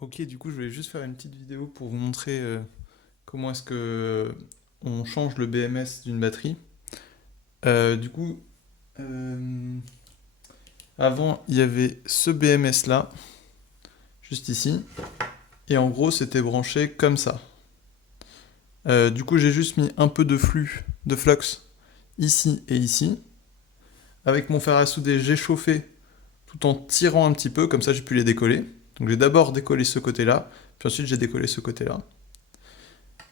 Ok, du coup, je voulais juste faire une petite vidéo pour vous montrer comment est-ce que on change le BMS d'une batterie. Du coup, euh, avant, il y avait ce BMS là, juste ici, et en gros, c'était branché comme ça. Du coup, j'ai juste mis un peu de flux, de flux, ici et ici. Avec mon fer à souder, j'ai chauffé tout en tirant un petit peu, comme ça j'ai pu les décoller. Donc j'ai d'abord décollé ce côté-là, puis ensuite j'ai décollé ce côté-là.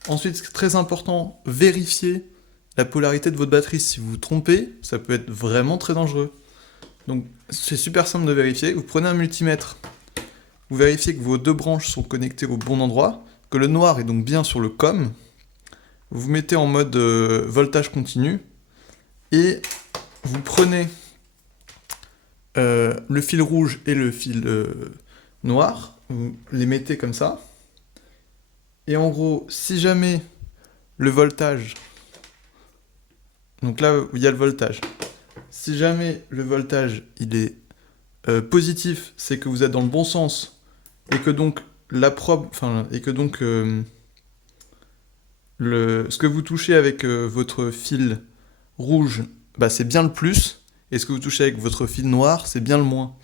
Ensuite, c'est très important, vérifiez la polarité de votre batterie. Si vous vous trompez, ça peut être vraiment très dangereux. Donc c'est super simple de vérifier. Vous prenez un multimètre, vous vérifiez que vos deux branches sont connectées au bon endroit, que le noir est donc bien sur le COM. Vous vous mettez en mode voltage continu et vous prenez le fil rouge et le fil noir, vous les mettez comme ça. Et en gros, si jamais le voltage, donc là il y a le voltage, si jamais le voltage il est positif, c'est que vous êtes dans le bon sens et que donc la probe, enfin et que donc ce que vous touchez avec votre fil rouge, bah, c'est bien le plus, et ce que vous touchez avec votre fil noir, c'est bien le moins.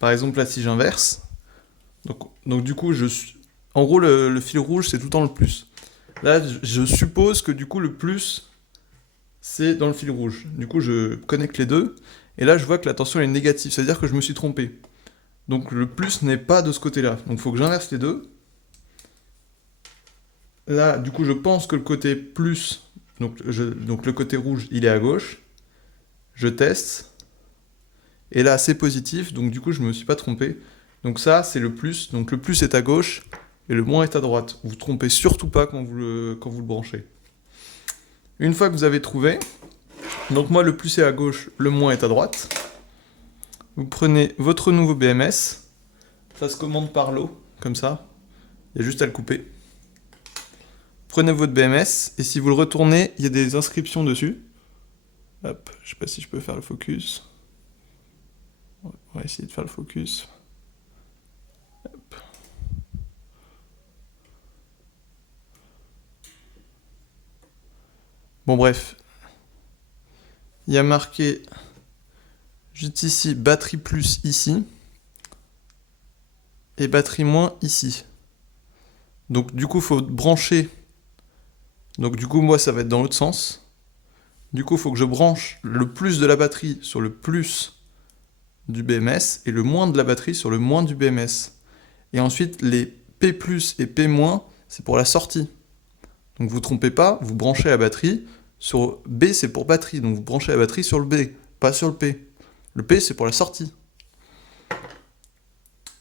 Par exemple là si j'inverse, donc du coup en gros le fil rouge c'est tout le temps le plus. Là je suppose que du coup le plus c'est dans le fil rouge. Du coup je connecte les deux, et là je vois que la tension est négative, c'est-à-dire que je me suis trompé. Donc le plus n'est pas de ce côté-là. Donc il faut que j'inverse les deux. Là, du coup, je pense que le côté plus, donc le côté rouge, il est à gauche. Je teste. Et là, c'est positif. Donc du coup, je ne me suis pas trompé. Donc ça, c'est le plus. Donc le plus est à gauche et le moins est à droite. Vous ne vous trompez surtout pas quand vous le branchez. Une fois que vous avez trouvé, donc moi, le plus est à gauche, le moins est à droite. Vous prenez votre nouveau BMS. Ça se commande par lot, comme ça. Il y a juste à le couper. Prenez votre BMS, et si vous le retournez, il y a des inscriptions dessus. Hop, je sais pas si je peux faire le focus. On va essayer de faire le focus. Hop. Bon bref, il y a marqué juste ici batterie plus ici et batterie moins ici. Donc du coup il faut brancher. Donc du coup moi ça va être dans l'autre sens. Du coup il faut que je branche le plus de la batterie sur le plus du BMS et le moins de la batterie sur le moins du BMS. Et ensuite les P+ et P-, c'est pour la sortie. Donc vous ne trompez pas, vous branchez la batterie sur B, c'est pour batterie, donc vous branchez la batterie sur le B, pas sur le P. Le P, c'est pour la sortie.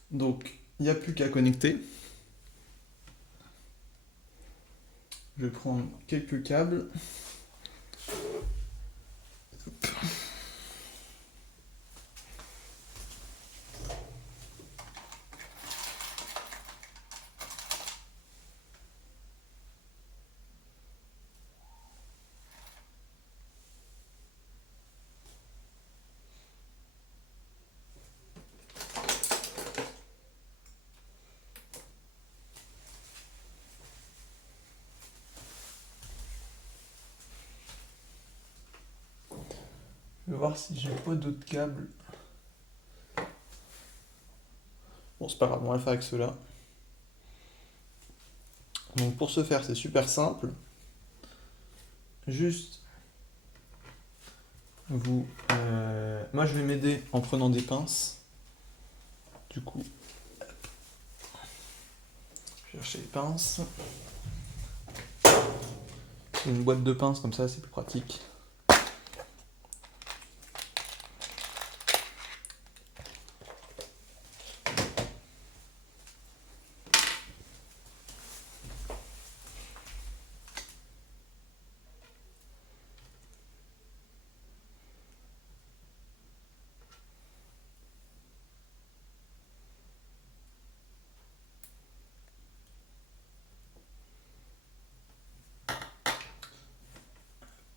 Donc il n'y a plus qu'à connecter. Je vais prendre quelques câbles. Hop. Je vais voir si j'ai pas d'autres câbles. Bon, c'est pas grave, on va le faire avec ceux-là. Donc pour ce faire, c'est super simple. Juste, moi je vais m'aider en prenant des pinces. Du coup, je vais chercher les pinces. Une boîte de pinces comme ça, c'est plus pratique.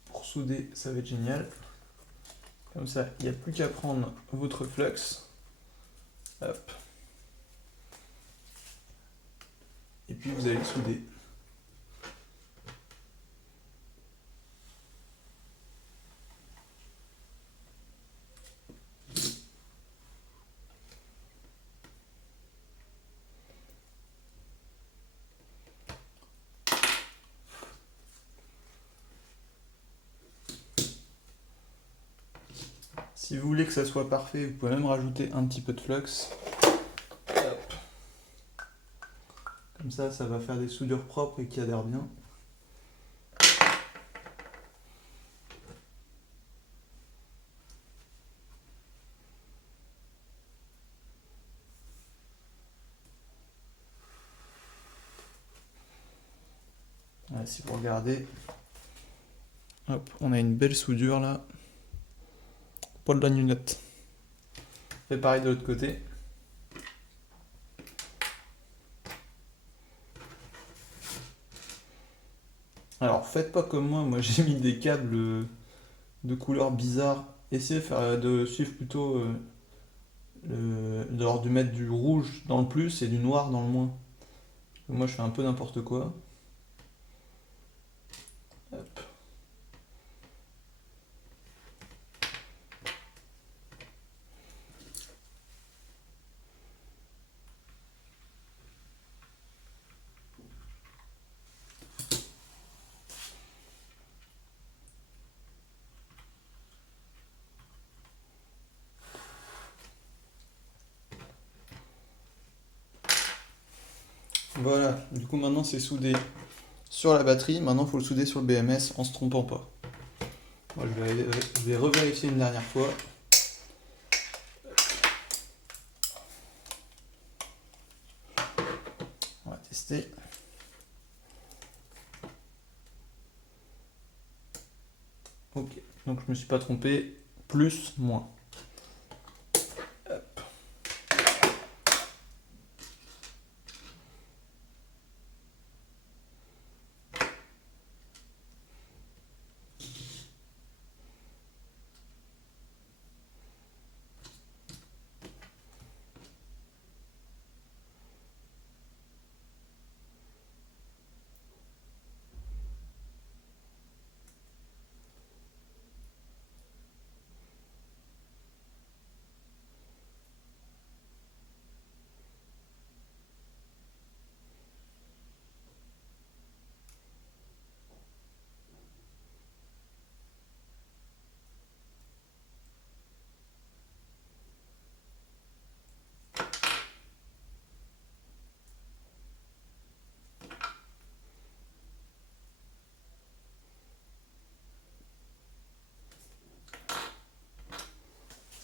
Pour souder, ça va être génial. Comme ça, il n'y a plus qu'à prendre votre flux. Hop. puis vous allez le souder. Si vous voulez que ça soit parfait, vous pouvez même rajouter un petit peu de flux. Hop. Comme ça va faire des soudures propres et qui adhèrent bien. Voilà, si vous regardez, hop, on a une belle soudure là. Pas de la lunette. Fait pareil de l'autre côté. Alors faites pas comme moi j'ai mis des câbles de couleurs bizarres. Essayez de suivre plutôt de mettre du rouge dans le plus et du noir dans le moins. Moi je fais un peu n'importe quoi. Hop. Voilà, du coup maintenant c'est soudé sur la batterie, maintenant il faut le souder sur le BMS en se trompant pas. Moi je vais revérifier une dernière fois. On va tester. Ok, donc je me suis pas trompé, plus, moins. Hop.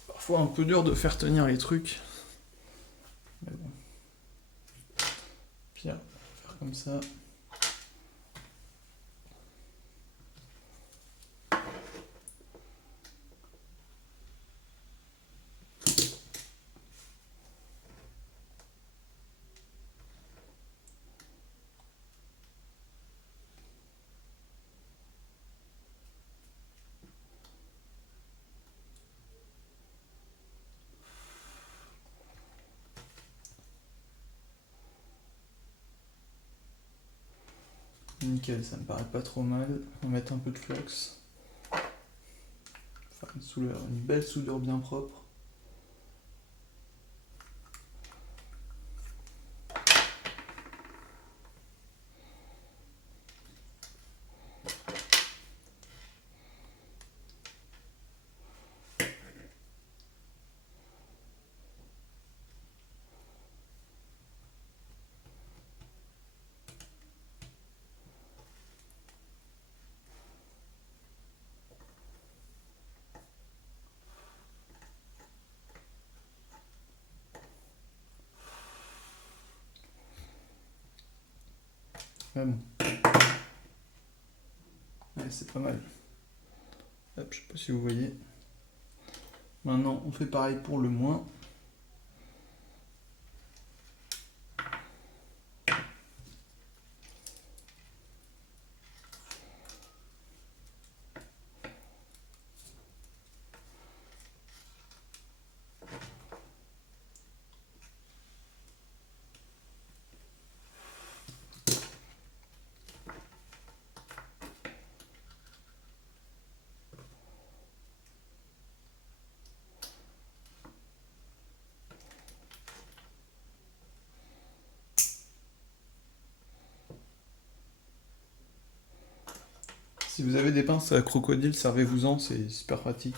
Parfois un peu dur de faire tenir les trucs. Mais bon. Puis on va faire comme ça. Nickel, ça me paraît pas trop mal. On va mettre un peu de flux. Faire une belle soudure bien propre. Ah bon. Ouais, c'est pas mal. Hop, je sais pas si vous voyez. Maintenant, on fait pareil pour le moins. Si vous avez des pinces à crocodile, servez-vous-en, c'est super pratique.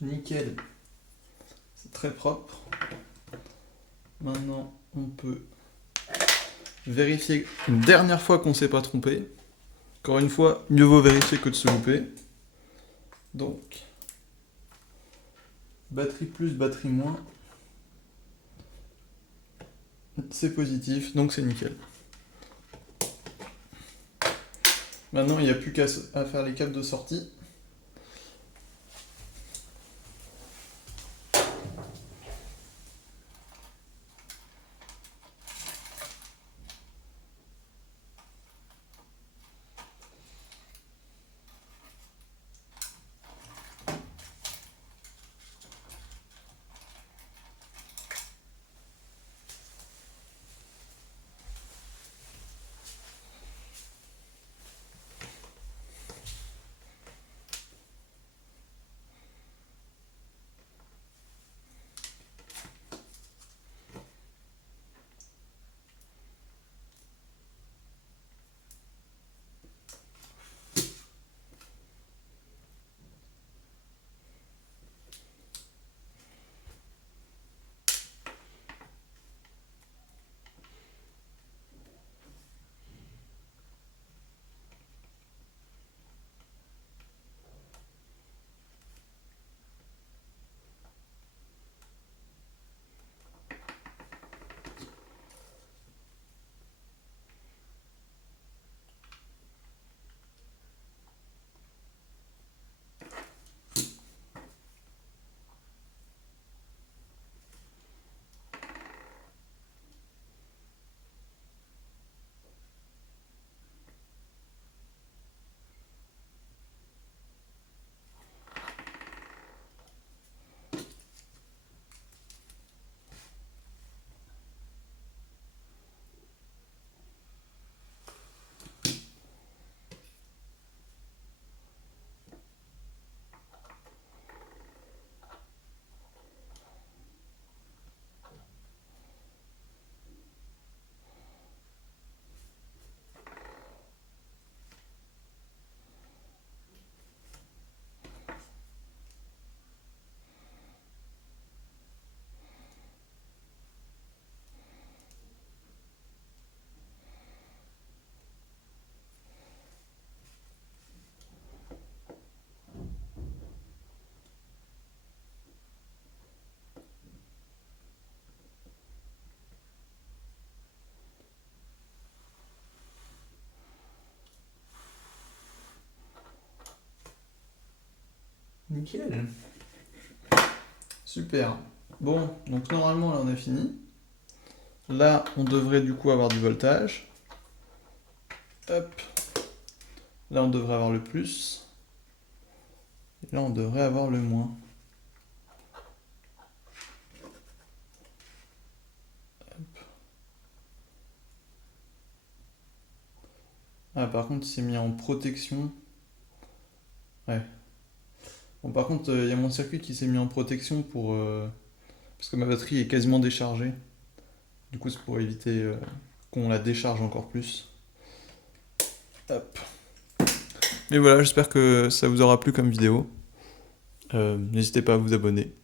Nickel, c'est très propre. Maintenant, on peut vérifier une dernière fois qu'on ne s'est pas trompé. Encore une fois, mieux vaut vérifier que de se louper. Donc, batterie plus, batterie moins. C'est positif, donc c'est nickel. Maintenant, il n'y a plus qu'à faire les câbles de sortie. Nickel. Super. Bon, donc normalement là on a fini. Là on devrait du coup avoir du voltage. Hop. Là on devrait avoir le plus. Et là on devrait avoir le moins. Hop. Ah par contre il s'est mis en protection. Ouais. Bon par contre il y a mon circuit qui s'est mis en protection pour... parce que ma batterie est quasiment déchargée. Du coup c'est pour éviter qu'on la décharge encore plus. Hop. Mais voilà, j'espère que ça vous aura plu comme vidéo. N'hésitez pas à vous abonner.